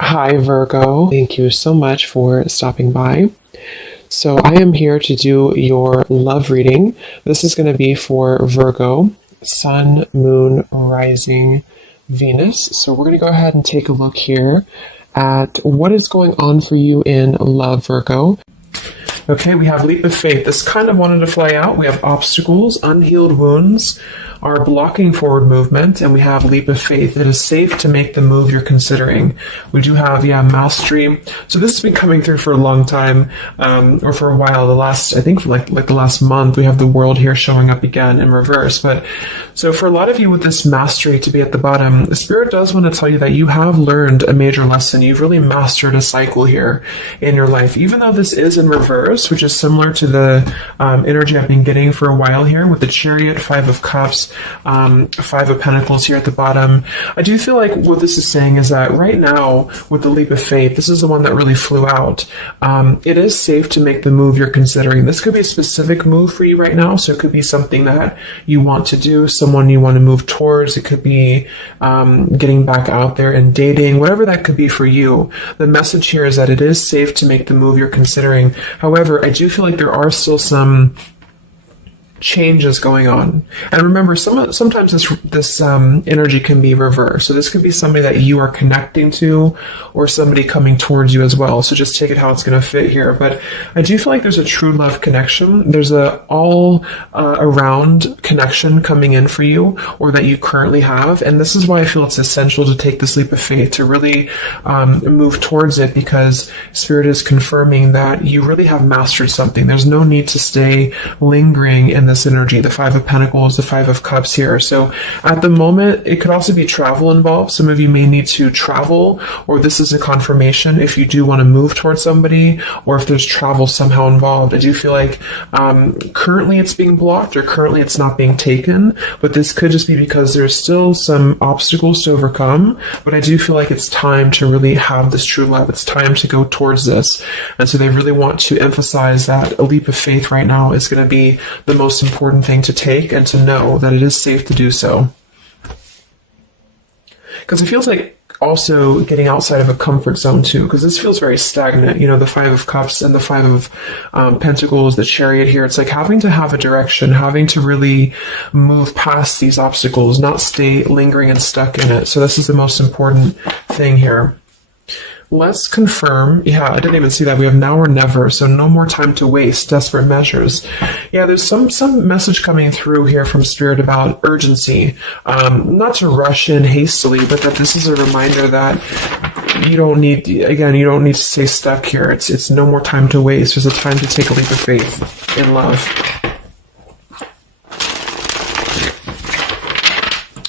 Hi, Virgo. Thank you so much for stopping by. So, I am here to do your love reading. This is going to be for Virgo, Sun, Moon, Rising, Venus. So, we're going to go ahead and take a look here at what is going on for you in love, Virgo. Okay, we have leap of faith. This kind of wanted to fly out. We have obstacles, unhealed wounds are blocking forward movement, and we have leap of faith. It is safe to make the move you're considering. We do have, mastery. So this has been coming through for a long time, or for a while. I think for like the last month, we have the world here showing up again in reverse. But so for a lot of you with this mastery to be at the bottom, the Spirit does want to tell you that you have learned a major lesson. You've really mastered a cycle here in your life, even though this is in reverse, which is similar to the energy I've been getting for a while here with the Chariot, Five of Cups, Five of Pentacles here at the bottom. I do feel like what this is saying is that right now with the leap of faith, this is the one that really flew out. It is safe to make the move you're considering. This could be a specific move for you right now. So it could be something that you want to do, someone you want to move towards. It could be getting back out there and dating, whatever that could be for you. The message here is that it is safe to make the move you're considering. However, I do feel like there are still some changes going on. And remember, sometimes this energy can be reversed. So this could be somebody that you are connecting to or somebody coming towards you as well. So just take it how it's going to fit here. But I do feel like there's a true love connection. There's a all around connection coming in for you, or that you currently have. And this is why I feel it's essential to take this leap of faith, to really move towards it, because Spirit is confirming that you really have mastered something. There's no need to stay lingering in this energy, the Five of Pentacles, the Five of Cups here. So at the moment, it could also be travel involved. Some of you may need to travel, or this is a confirmation if you do want to move towards somebody, or if there's travel somehow involved. I do feel like currently it's being blocked, or currently it's not being taken, but this could just be because there's still some obstacles to overcome. But I do feel like it's time to really have this true love. It's time to go towards this. And so they really want to emphasize that a leap of faith right now is going to be the most important thing to take, and to know that it is safe to do so. Because it feels like also getting outside of a comfort zone too, because this feels very stagnant. The Five of Cups and the Five of Pentacles, the Chariot here. It's like having to have a direction, having to really move past these obstacles, not stay lingering and stuck in it. So this is the most important thing here. Let's confirm. Yeah, I didn't even see that. We have now or never, so no more time to waste. Desperate measures. Yeah, there's some message coming through here from Spirit about urgency. Not to rush in hastily, but that this is a reminder that you don't need to stay stuck here. It's no more time to waste. There's a time to take a leap of faith in love.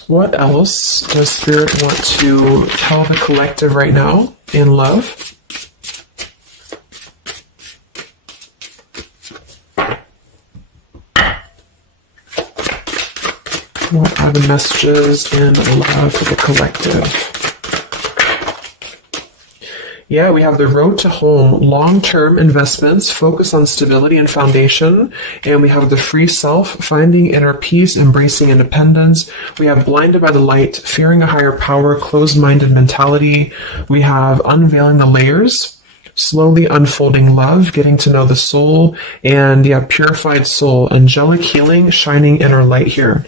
What else does Spirit want to tell the collective right now in love? What are the messages in love for the collective? Yeah, we have the road to home, long-term investments, focus on stability and foundation. And we have the free self, finding inner peace, embracing independence. We have blinded by the light, fearing a higher power, closed-minded mentality. We have unveiling the layers, slowly unfolding love, getting to know the soul, and purified soul, angelic healing, shining inner light here.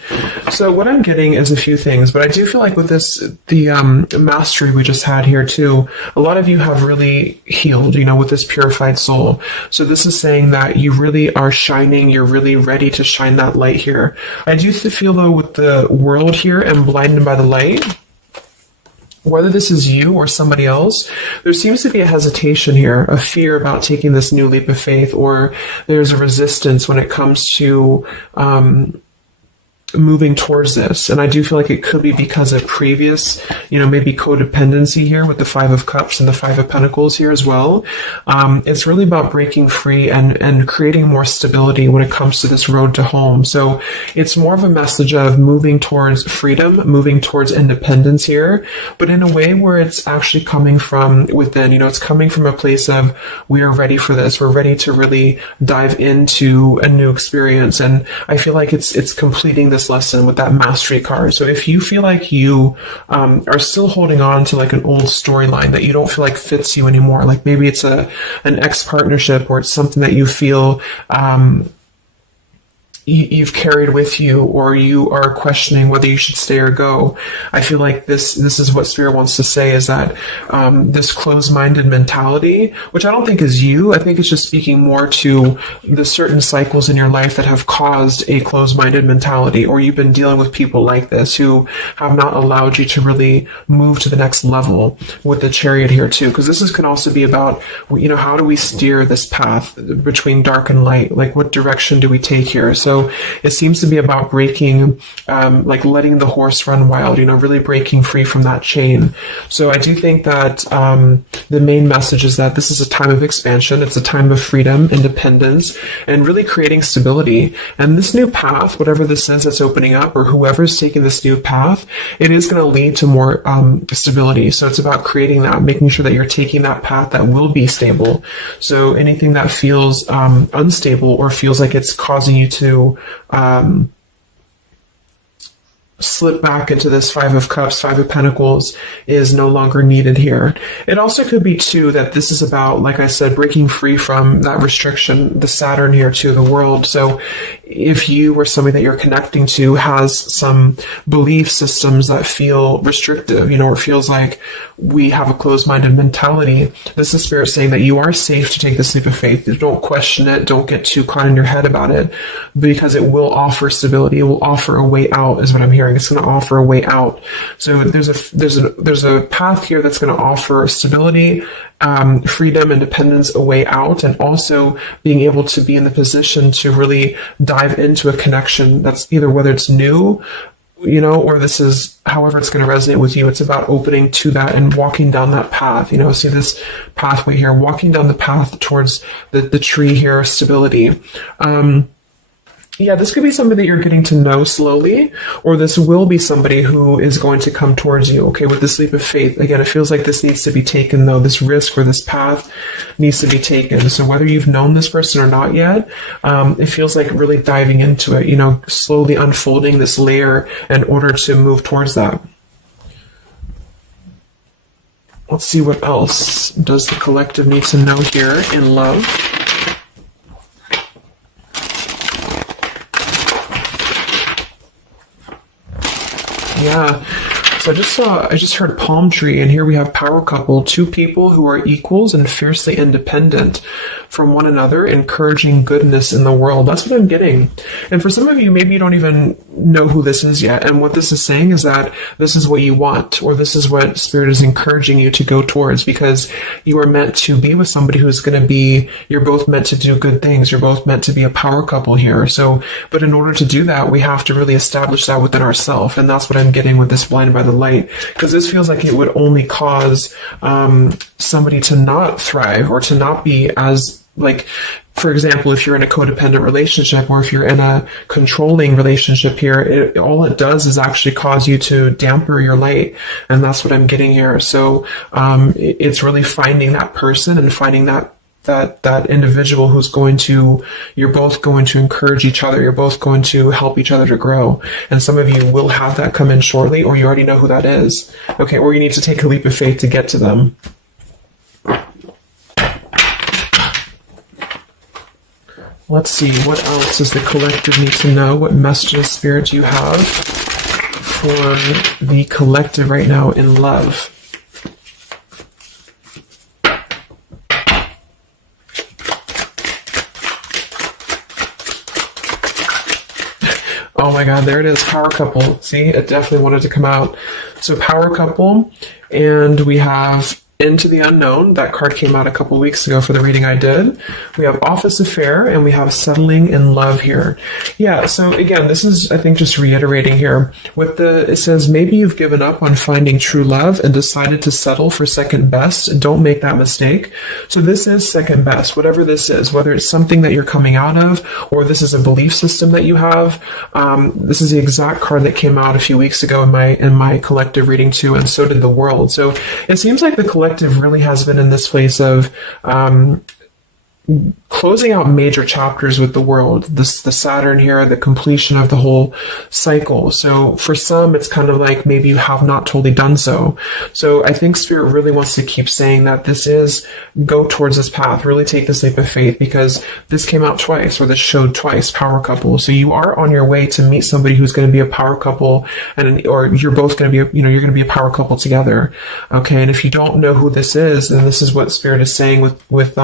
So what I'm getting is a few things, but I do feel like with this, the mastery we just had here too, a lot of you have really healed, with this purified soul. So this is saying that you really are shining, you're really ready to shine that light here. I do feel though with the world here and blinded by the light, whether this is you or somebody else, there seems to be a hesitation here, a fear about taking this new leap of faith, or there's a resistance when it comes to moving towards this. And I do feel like it could be because of previous, maybe codependency here with the Five of Cups and the Five of Pentacles here as well. It's really about breaking free and creating more stability when it comes to this road to home. So it's more of a message of moving towards freedom, moving towards independence here, but in a way where it's actually coming from within. It's coming from a place of, we are ready for this. We're ready to really dive into a new experience. And I feel like it's completing this this lesson with that mastery card. So if you feel like you are still holding on to like an old storyline that you don't feel like fits you anymore, like maybe it's an ex partnership, or it's something that you feel you've carried with you, or you are questioning whether you should stay or go. I feel like this is what Spirit wants to say, is that this closed-minded mentality, which I don't think is you, I think it's just speaking more to the certain cycles in your life that have caused a closed-minded mentality, or you've been dealing with people like this who have not allowed you to really move to the next level with the Chariot here too, because can also be about, how do we steer this path between dark and light? Like, what direction do we take here? So it seems to be about breaking, like letting the horse run wild, really breaking free from that chain. So I do think that the main message is that this is a time of expansion. It's a time of freedom, independence, and really creating stability. And this new path, whatever this is that's opening up, or whoever's taking this new path, it is going to lead to more stability. So it's about creating that, making sure that you're taking that path that will be stable. So anything that feels unstable, or feels like it's causing you to slip back into this Five of Cups, Five of Pentacles, is no longer needed here. It also could be too that this is about, like I said, breaking free from that restriction, the Saturn here to the world. So if you or somebody that you're connecting to has some belief systems that feel restrictive, or it feels like we have a closed-minded mentality, this is Spirit saying that you are safe to take this leap of faith. Don't question it. Don't get too caught in your head about it, because it will offer stability. It will offer a way out, is what I'm hearing. It's going to offer a way out. So there's a path here that's going to offer stability, freedom, independence, a way out, and also being able to be in the position to really dive into a connection that's either, whether it's new, or this is however it's going to resonate with you. It's about opening to that and walking down that path. See this pathway here, walking down the path towards the tree here, stability. Yeah, this could be somebody that you're getting to know slowly, or this will be somebody who is going to come towards you, okay, with this leap of faith. Again, it feels like this needs to be taken, though. This risk or this path needs to be taken. So whether you've known this person or not yet, it feels like really diving into it, slowly unfolding this layer in order to move towards that. Let's see what else does the collective need to know here in love. Yeah, so I just heard palm tree, and here we have power couple, two people who are equals and fiercely independent from one another, encouraging goodness in the world. That's what I'm getting. And for some of you, maybe you don't even know who this is yet. And what this is saying is that this is what you want, or this is what Spirit is encouraging you to go towards, because you are meant to be with somebody who's going to be, you're both meant to do good things. You're both meant to be a power couple here. So, but in order to do that, we have to really establish that within ourselves. And that's what I'm getting with this blinded by the light, because this feels like it would only cause somebody to not thrive, or to not be as, like, for example, if you're in a codependent relationship, or if you're in a controlling relationship here, all it does is actually cause you to damper your light. And that's what I'm getting here. So it's really finding that person and finding that individual who's you're both going to encourage each other. You're both going to help each other to grow. And some of you will have that come in shortly, or you already know who that is. Okay, or you need to take a leap of faith to get to them. Let's see, what else does the collective need to know? What messages, Spirit, do you have for the collective right now in love? Oh my God, there it is, power couple. See, it definitely wanted to come out. So power couple, and we have Into the Unknown. That card came out a couple weeks ago for the reading I did. We have Office Affair, and we have Settling in Love here. Yeah, so again, this is, I think, just reiterating here. It says, maybe you've given up on finding true love and decided to settle for second best. Don't make that mistake. So this is second best, whatever this is, whether it's something that you're coming out of, or this is a belief system that you have. This is the exact card that came out a few weeks ago in my collective reading too, and so did the world. So it seems like the collective really has been in this place of closing out major chapters with the world. The Saturn here, the completion of the whole cycle. So for some, it's kind of like maybe you have not totally done so. So I think Spirit really wants to keep saying that this is, go towards this path, really take this leap of faith, because this came out twice, or this showed twice, power couple. So you are on your way to meet somebody who's going to be a power couple, or you're both going to be, you're going to be a power couple together. Okay. And if you don't know who this is, then this is what Spirit is saying with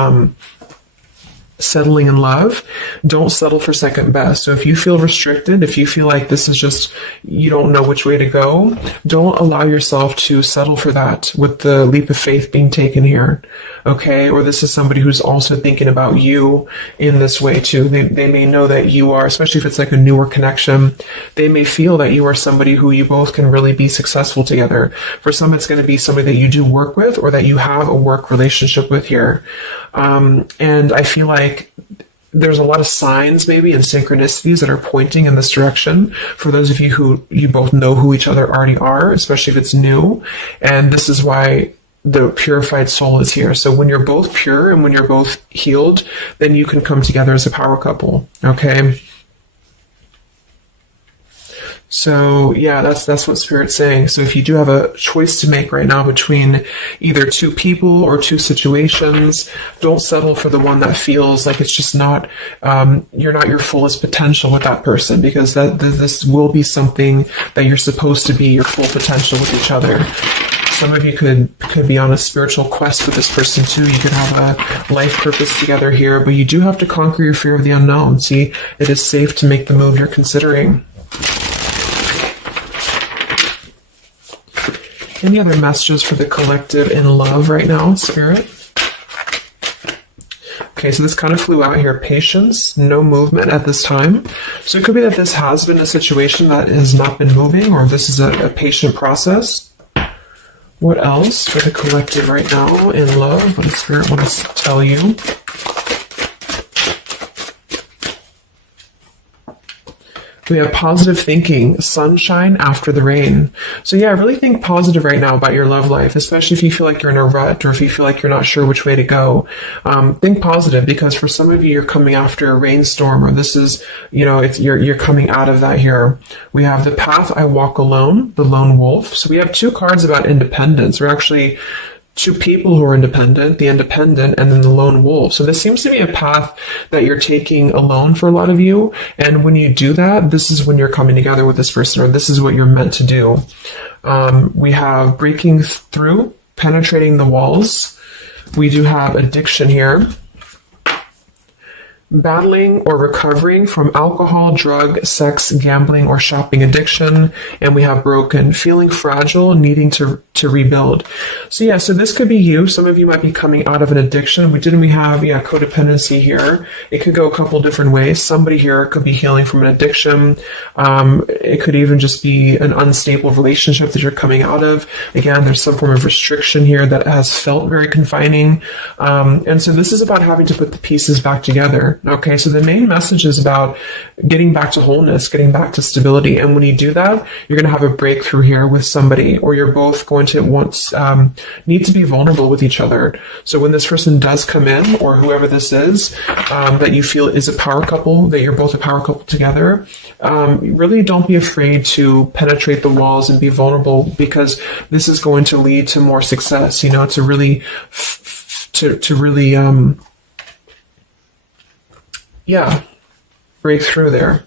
settling in love. Don't settle for second best. So if you feel restricted, if you feel like this is just, you don't know which way to go, don't allow yourself to settle for that with the leap of faith being taken here. Okay. Or this is somebody who's also thinking about you in this way too. They may know that you are, especially if it's like a newer connection, they may feel that you are somebody who you both can really be successful together. For some, it's going to be somebody that you do work with, or that you have a work relationship with here. And I feel like there's a lot of signs maybe and synchronicities that are pointing in this direction for those of you who you both know who each other already are, especially if it's new. And this is why the purified soul is here. So when you're both pure and when you're both healed, then you can come together as a power couple. Okay. So yeah, that's what Spirit's saying. So if you do have a choice to make right now between either two people or two situations, don't settle for the one that feels like it's just not, you're not your fullest potential with that person, because this will be something that you're supposed to be your full potential with each other. Some of you could be on a spiritual quest with this person too. You could have a life purpose together here, but you do have to conquer your fear of the unknown. See, it is safe to make the move you're considering. Any other messages for the collective in love right now, Spirit? Okay, so this kind of flew out here. Patience, no movement at this time. So it could be that this has been a situation that has not been moving, or this is a patient process. What else for the collective right now in love? What does Spirit want to tell you? We have positive thinking, sunshine after the rain. So yeah, I really think positive right now about your love life, especially if you feel like you're in a rut, or if you feel like you're not sure which way to go. Think positive, because for some of you, you're coming after a rainstorm, or this is, you're coming out of that here. We have the path I walk alone, the lone wolf. So we have two cards about independence. We're actually two people who are independent, the independent, and then the lone wolf. So this seems to be a path that you're taking alone for a lot of you. And when you do that, this is when you're coming together with this person, or this is what you're meant to do. We have breaking through, penetrating the walls. We do have addiction here. Battling or recovering from alcohol, drug, sex, gambling, or shopping addiction. And we have broken, feeling fragile, needing to rebuild. So yeah, so this could be you. Some of you might be coming out of an addiction. We have codependency here. It could go a couple different ways. Somebody here could be healing from an addiction. It could even just be an unstable relationship that you're coming out of. Again, there's some form of restriction here that has felt very confining. And so this is about having to put the pieces back together. Okay, so the main message is about getting back to wholeness, getting back to stability. And when you do that, you're going to have a breakthrough here with somebody, or you're both going to need to be vulnerable with each other. So when this person does come in, or whoever this is, that you feel is a power couple, that you're both a power couple together, really don't be afraid to penetrate the walls and be vulnerable, because this is going to lead to more success, to really, break through there.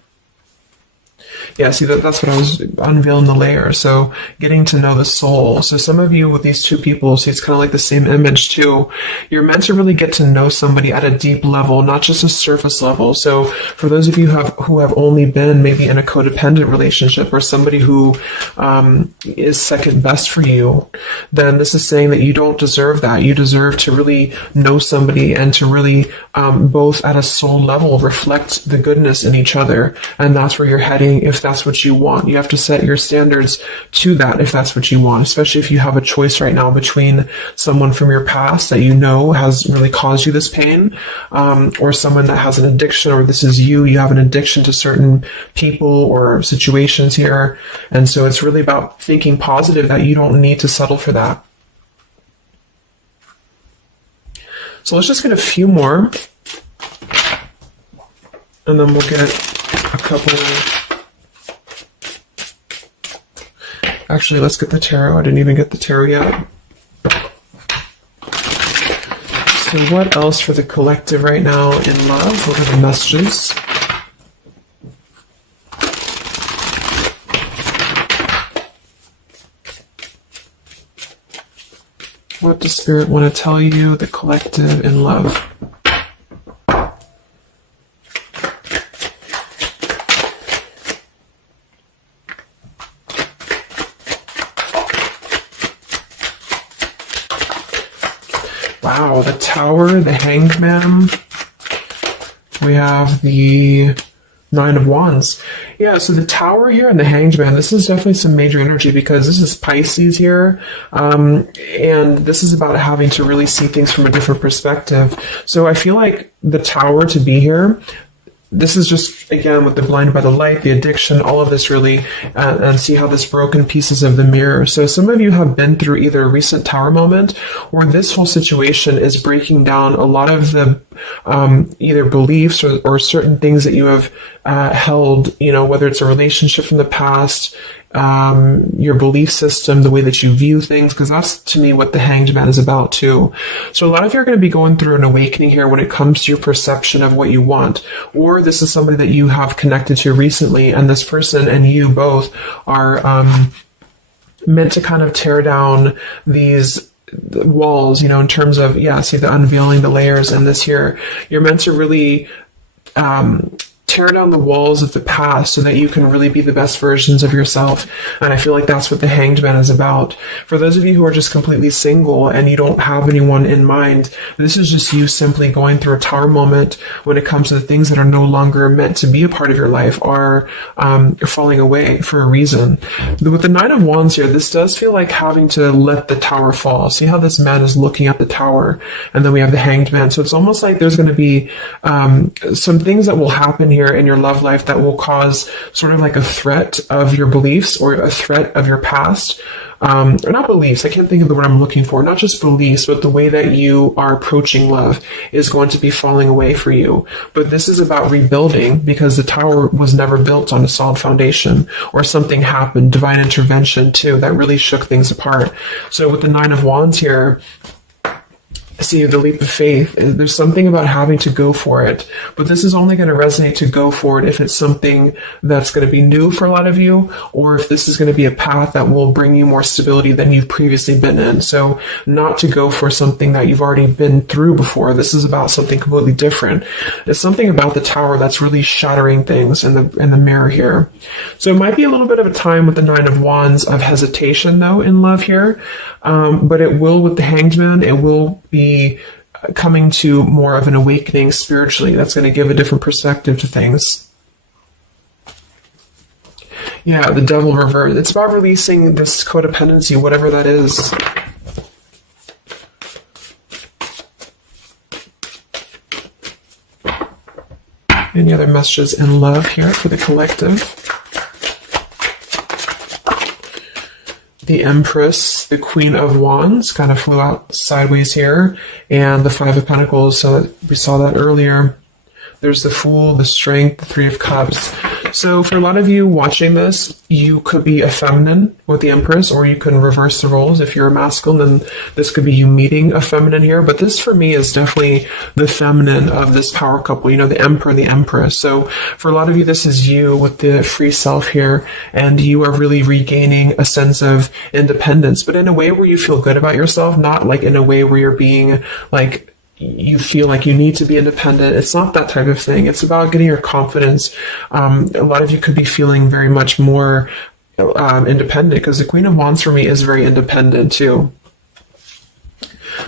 Yeah, see, that's what I was unveiling the layer. So getting to know the soul. So some of you with these two people, see, it's kind of like the same image too. You're meant to really get to know somebody at a deep level, not just a surface level. So for those of you who have only been maybe in a codependent relationship, or somebody who is second best for you, then this is saying that you don't deserve that. You deserve to really know somebody, and to really both at a soul level reflect the goodness in each other. And that's where you're heading if that's what you want. You have to set your standards to that if that's what you want, especially if you have a choice right now between someone from your past that has really caused you this pain, or someone that has an addiction, or this is you have an addiction to certain people or situations here. And so it's really about thinking positive, that you don't need to settle for that. So let's just get a few more And then we'll get a couple. Actually, let's get the tarot. I didn't even get the tarot yet. So what else for the collective right now in love? What are the messages? What does Spirit want to tell you, the collective in love? Wow, the Tower, the Hanged Man. We have the Nine of Wands. Yeah, so the Tower here and the Hanged Man, this is definitely some major energy because this is Pisces here. And this is about having to really see things from a different perspective. So I feel like the Tower to be here, this is just, again, with the blinded by the light, the addiction, all of this really, and see how this broken pieces of the mirror. So some of you have been through either a recent Tower moment or this whole situation is breaking down a lot of the either beliefs or certain things that you have held, you know, whether it's a relationship from the past, your belief system, the way that you view things, because that's to me what the Hanged Man is about too. So a lot of you are going to be going through an awakening here when it comes to your perception of what you want, or this is somebody that you have connected to recently, and this person and you both are meant to kind of tear down these walls, you know, in terms of, yeah, see the unveiling the layers, and this here, you're meant to really tear down the walls of the past so that you can really be the best versions of yourself. And I feel like that's what the Hanged Man is about. For those of you who are just completely single and you don't have anyone in mind, this is just you simply going through a Tower moment when it comes to the things that are no longer meant to be a part of your life, are falling away for a reason. With the Nine of Wands here, this does feel like having to let the Tower fall. See how this man is looking at the Tower, and then we have the Hanged Man. So it's almost like there's going to be some things that will happen here in your love life that will cause sort of like a threat of your beliefs or a threat of your past. Or not beliefs, I can't think of the word I'm looking for, not just beliefs, but the way that you are approaching love is going to be falling away for you. But this is about rebuilding, because the Tower was never built on a solid foundation, or something happened, divine intervention too, that really shook things apart. So with the Nine of Wands here, see the leap of faith. There's something about having to go for it, but this is only going to resonate to go for it if it's something that's going to be new for a lot of you, or if this is going to be a path that will bring you more stability than you've previously been in. So not to go for something that you've already been through before. This is about something completely different. There's something about the Tower that's really shattering things in the mirror here. So it might be a little bit of a time with the Nine of Wands of hesitation though in love here. But it will, with the Hanged Man, it will be coming to more of an awakening spiritually. That's going to give a different perspective to things. Yeah, the Devil reverse. It's about releasing this codependency, whatever that is. Any other messages in love here for the collective? The Empress, the Queen of Wands, kind of flew out sideways here, and the Five of Pentacles, so we saw that earlier. There's the Fool, the Strength, the Three of Cups. So for a lot of you watching this, you could be a feminine with the Empress, or you can reverse the roles. If you're a masculine, then this could be you meeting a feminine here. But this for me is definitely the feminine of this power couple, you know, the Emperor, the Empress. So for a lot of you, this is you with the free self here, and you are really regaining a sense of independence, but in a way where you feel good about yourself, not like in a way where you're being like, you feel like you need to be independent. It's not that type of thing. It's about getting your confidence. A lot of you could be feeling very much more independent, because the Queen of Wands for me is very independent too.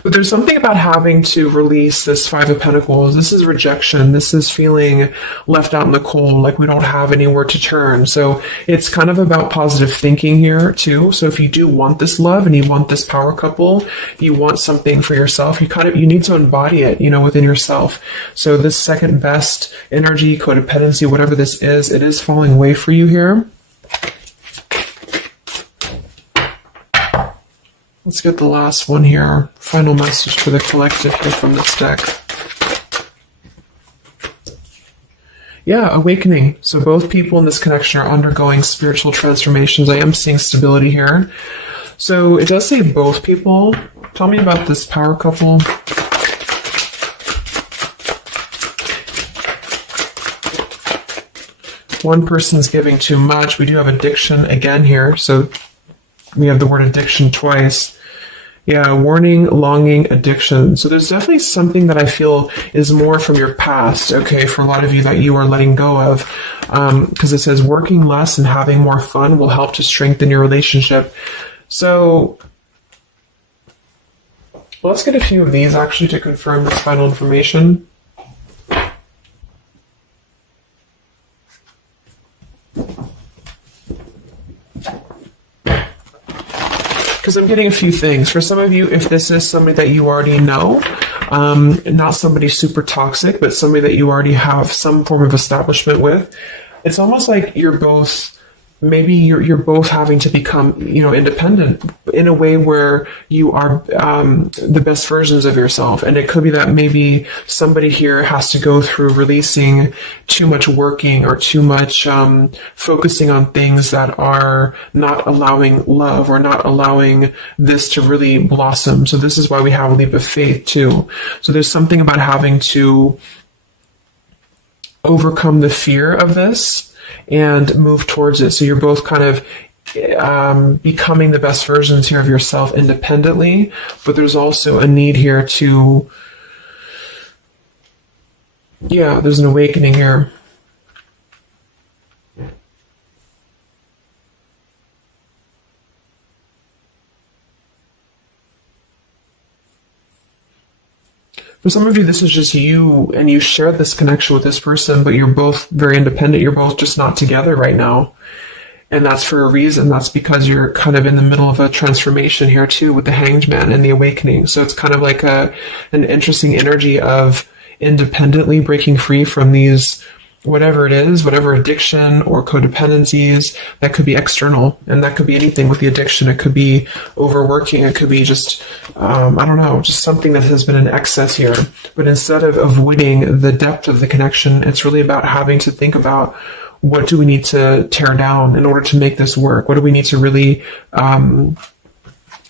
But there's something about having to release this Five of Pentacles. This is rejection. This is feeling left out in the cold, like we don't have anywhere to turn. So it's kind of about positive thinking here too. So if you do want this love and you want this power couple, you want something for yourself, you need to embody it, you know, within yourself. So this second best energy, codependency, whatever this is, it is falling away for you here. Let's get the last one here, our final message for the collective here from this deck. Yeah, awakening. So both people in this connection are undergoing spiritual transformations. I am seeing stability here. So it does say both people. Tell me about this power couple. One person's giving too much. We do have addiction again here. So we have the word addiction twice. Yeah, warning, longing, addiction. So there's definitely something that I feel is more from your past, okay, for a lot of you that you are letting go of. Because it says working less and having more fun will help to strengthen your relationship. So let's get a few of these actually to confirm this final information. Because I'm getting a few things. For some of you, if this is somebody that you already know, not somebody super toxic, but somebody that you already have some form of establishment with, it's almost like you're both, maybe you're both having to become, independent in a way where you are the best versions of yourself. And it could be that maybe somebody here has to go through releasing too much working or too much focusing on things that are not allowing love or not allowing this to really blossom. So this is why we have a leap of faith too. So there's something about having to overcome the fear of this and move towards it. So you're both kind of becoming the best versions here of yourself independently, but there's also a need here to, there's an awakening here. For some of you, this is just you, and you share this connection with this person, but you're both very independent. You're both just not together right now. And that's for a reason. That's because you're kind of in the middle of a transformation here too with the Hanged Man and the awakening. So it's kind of like an interesting energy of independently breaking free from these, whatever it is, whatever addiction or codependencies that could be external. And that could be anything with the addiction. It could be overworking. It could be just, just something that has been in excess here. But instead of avoiding the depth of the connection, it's really about having to think about, what do we need to tear down in order to make this work? What do we need to really, how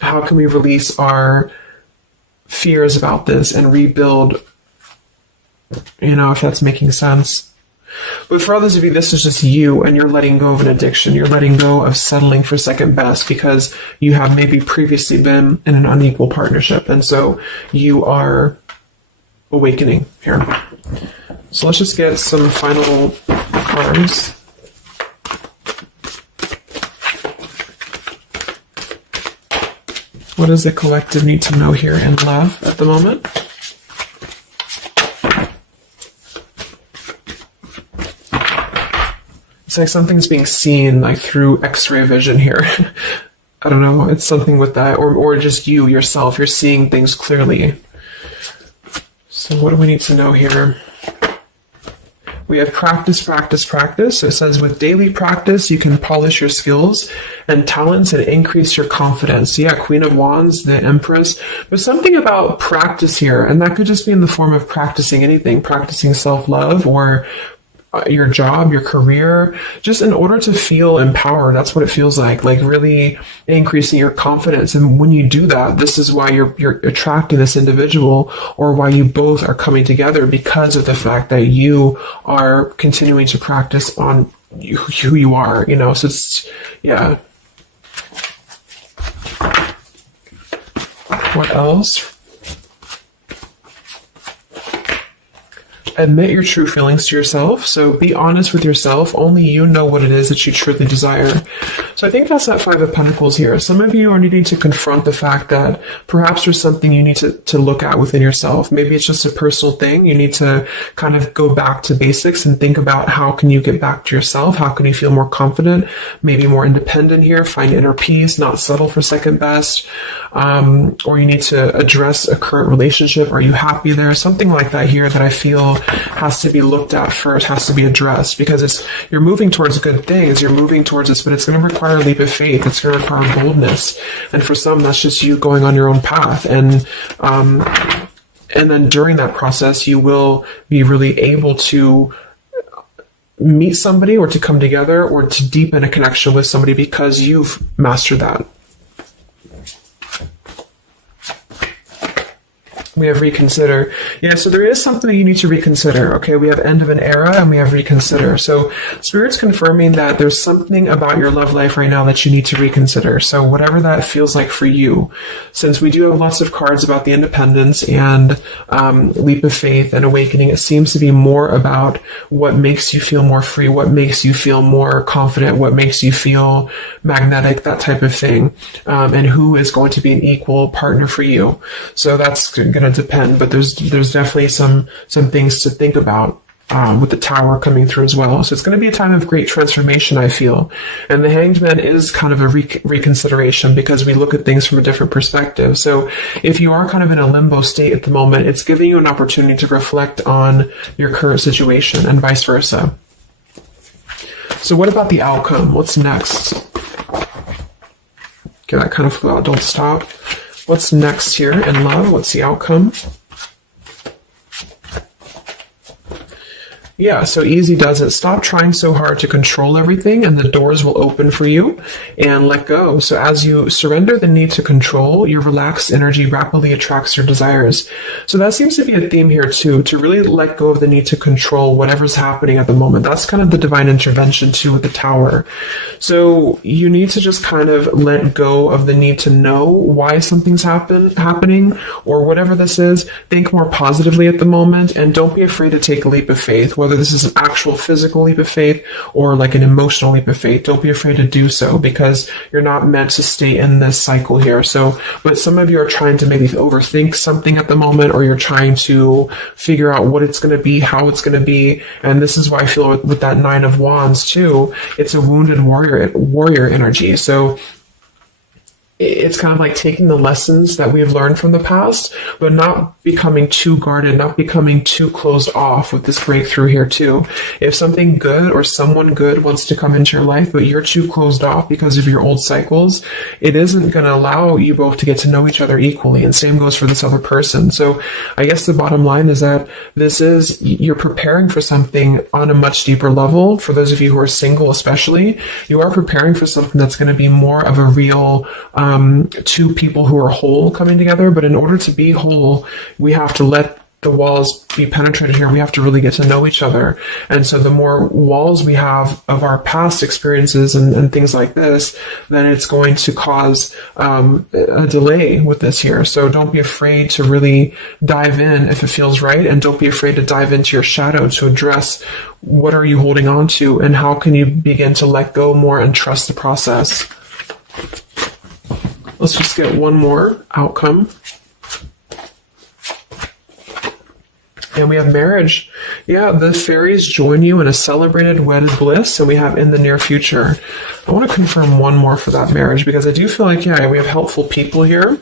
can we release our fears about this and rebuild, if that's making sense. But for others of you, this is just you, and you're letting go of an addiction. You're letting go of settling for second best because you have maybe previously been in an unequal partnership. And so you are awakening here. So let's just get some final cards. What does the collective need to know here in love at the moment? It's like something's being seen like through X-ray vision here. I don't know, it's something with that, or just you yourself, you're seeing things clearly. So what do we need to know here? We have practice, practice, practice. So it says with daily practice, you can polish your skills and talents and increase your confidence. Yeah, Queen of Wands, the Empress. There's something about practice here, and that could just be in the form of practicing anything, practicing self-love or your job, your career, just in order to feel empowered. That's what it feels like really increasing your confidence. And when you do that, this is why you're attracting this individual, or why you both are coming together, because of the fact that you are continuing to practice on who you are, so it's, yeah. What else? Admit your true feelings to yourself. So be honest with yourself. Only you know what it is that you truly desire. So I think that's that Five of Pentacles here. Some of you are needing to confront the fact that perhaps there's something you need to look at within yourself. Maybe it's just a personal thing. You need to kind of go back to basics and think about how can you get back to yourself? How can you feel more confident, maybe more independent here, find inner peace, not settle for second best. Or you need to address a current relationship. Are you happy there? Something like that here that I feel has to be looked at first, has to be addressed, because you're moving towards good things, you're moving towards this, but it's going to require a leap of faith, it's going to require boldness, and for some that's just you going on your own path, and then during that process you will be really able to meet somebody or to come together or to deepen a connection with somebody because you've mastered that. We have reconsider. Yeah, so there is something you need to reconsider. Okay, we have end of an era and we have reconsider. So Spirit's confirming that there's something about your love life right now that you need to reconsider. So whatever that feels like for you, since we do have lots of cards about the independence and leap of faith and awakening, it seems to be more about what makes you feel more free, what makes you feel more confident, what makes you feel magnetic, that type of thing, and who is going to be an equal partner for you. So that's going to depend, but there's definitely some things to think about with the Tower coming through as well. So it's going to be a time of great transformation, I feel. And the Hanged Man is kind of a reconsideration because we look at things from a different perspective. So if you are kind of in a limbo state at the moment, it's giving you an opportunity to reflect on your current situation and vice versa. So what about the outcome? What's next? Okay, that kind of flew out. Don't stop. What's next here in love? What's the outcome? Yeah, so easy does it. Stop trying so hard to control everything and the doors will open for you, and let go. So as you surrender the need to control, your relaxed energy rapidly attracts your desires. So that seems to be a theme here too, to really let go of the need to control whatever's happening at the moment. That's kind of the divine intervention too with the Tower. So you need to just kind of let go of the need to know why something's happening or whatever this is. Think more positively at the moment and don't be afraid to take a leap of faith, whether this is an actual physical leap of faith or like an emotional leap of faith. Don't be afraid to do so because you're not meant to stay in this cycle here. So, but some of you are trying to maybe overthink something at the moment, or you're trying to figure out what it's going to be, how it's going to be. And this is why I feel with that Nine of Wands too, it's a wounded warrior energy. So it's kind of like taking the lessons that we've learned from the past, but not becoming too guarded, not becoming too closed off with this breakthrough here too. If something good or someone good wants to come into your life, but you're too closed off because of your old cycles, it isn't going to allow you both to get to know each other equally. And same goes for this other person. So I guess the bottom line is that you're preparing for something on a much deeper level. For those of you who are single especially, you are preparing for something that's going to be more of a real two people who are whole coming together. But in order to be whole, we have to let the walls be penetrated here. We have to really get to know each other. And so the more walls we have of our past experiences and things like this, then it's going to cause a delay with this here. So don't be afraid to really dive in if it feels right. And don't be afraid to dive into your shadow to address what are you holding on to and how can you begin to let go more and trust the process. Let's just get one more outcome. And we have marriage. Yeah, the fairies join you in a celebrated wedded bliss, and we have in the near future. I want to confirm one more for that marriage because I do feel like, yeah, we have helpful people here.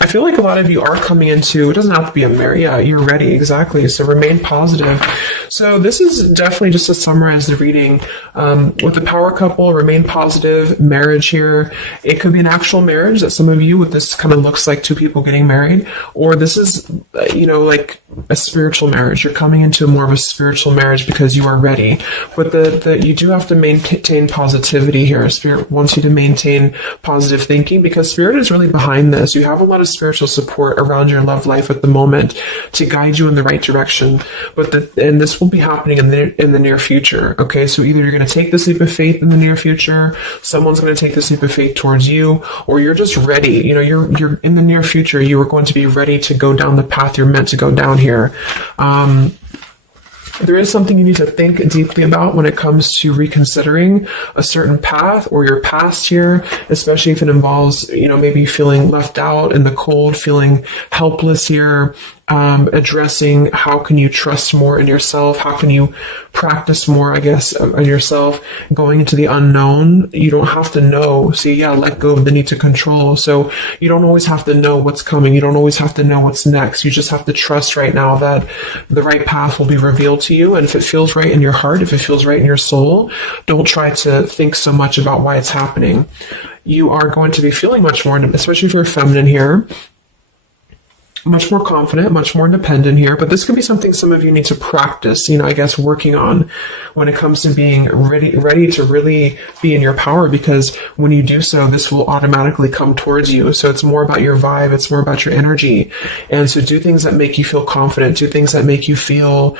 I feel like a lot of you are coming into, it doesn't have to be a marriage. Yeah, you're ready. Exactly. So remain positive. So this is definitely just to summarize the reading. With the power couple, remain positive, marriage here. It could be an actual marriage that some of you, with this kind of looks like two people getting married, or this is, like a spiritual marriage. You're coming into more of a spiritual marriage because you are ready. But you do have to maintain positivity here. Spirit wants you to maintain positive thinking because Spirit is really behind this. You have a lot of spiritual support around your love life at the moment to guide you in the right direction. And this will be happening in the near future. Okay, so either you're going to take this leap of faith in the near future, someone's going to take this leap of faith towards you, or you're just ready. You're in the near future. You are going to be ready to go down the path you're meant to go down here. There is something you need to think deeply about when it comes to reconsidering a certain path or your past here, especially if it involves, maybe feeling left out in the cold, feeling helpless here, addressing how can you trust more in yourself, how can you practice more, I guess, on yourself, going into the unknown. You don't have to know. See, yeah, let go of the need to control. So you don't always have to know what's coming. You don't always have to know what's next. You just have to trust right now that the right path will be revealed to you. And if it feels right in your heart, if it feels right in your soul, don't try to think so much about why it's happening. You are going to be feeling much more, especially if you're feminine here. much more confident, much more independent here, but this could be something some of you need to practice, I guess, working on when it comes to being ready to really be in your power, because when you do so, this will automatically come towards you. So it's more about your vibe, it's more about your energy. And so do things that make you feel confident, do things that make you feel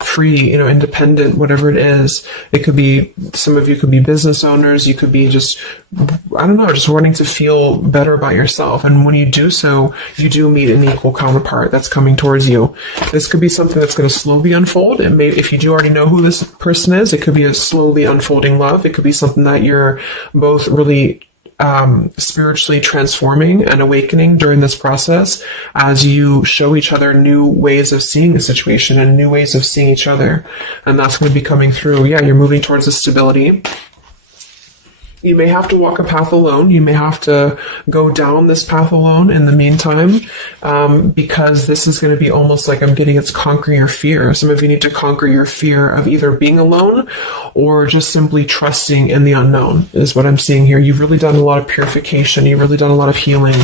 free, independent, whatever it is. It could be, some of you could be business owners, you could be just, just wanting to feel better about yourself. And when you do so, you do meet an equal counterpart that's coming towards you. This could be something that's going to slowly unfold. And maybe if you do already know who this person is, it could be a slowly unfolding love. It could be something that you're both really spiritually transforming and awakening during this process as you show each other new ways of seeing the situation and new ways of seeing each other. And that's going to be coming through. Yeah, you're moving towards the stability. You may have to walk a path alone. You may have to go down this path alone in the meantime, because this is going to be almost like I'm getting it's conquering your fear. Some of you need to conquer your fear of either being alone or just simply trusting in the unknown is what I'm seeing here. You've really done a lot of purification. You've really done a lot of healing.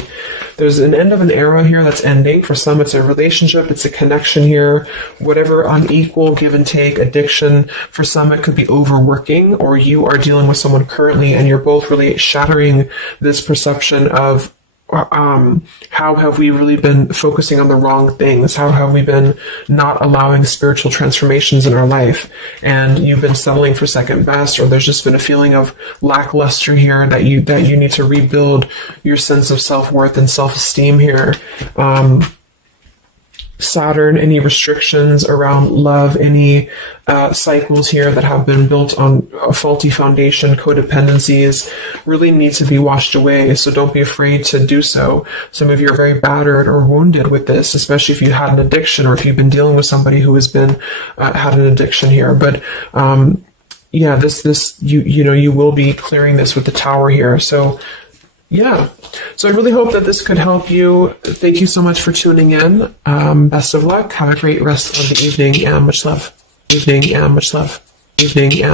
There's an end of an era here that's ending. For some, it's a relationship. It's a connection here. Whatever unequal give and take, addiction. For some, it could be overworking, or you are dealing with someone currently and you're both really shattering this perception of how have we really been focusing on the wrong things? How have we been not allowing spiritual transformations in our life? And you've been settling for second best, or there's just been a feeling of lackluster here that you need to rebuild your sense of self-worth and self-esteem here. Saturn, any restrictions around love, any cycles here that have been built on a faulty foundation, codependencies, really need to be washed away. So don't be afraid to do so. Some of you are very battered or wounded with this, especially if you had an addiction or if you've been dealing with somebody who has been had an addiction here. But yeah, you will be clearing this with the Tower here. So yeah. So I really hope that this could help you. Thank you so much for tuning in. Best of luck. Have a great rest of the evening and much love. Evening and much love. Evening and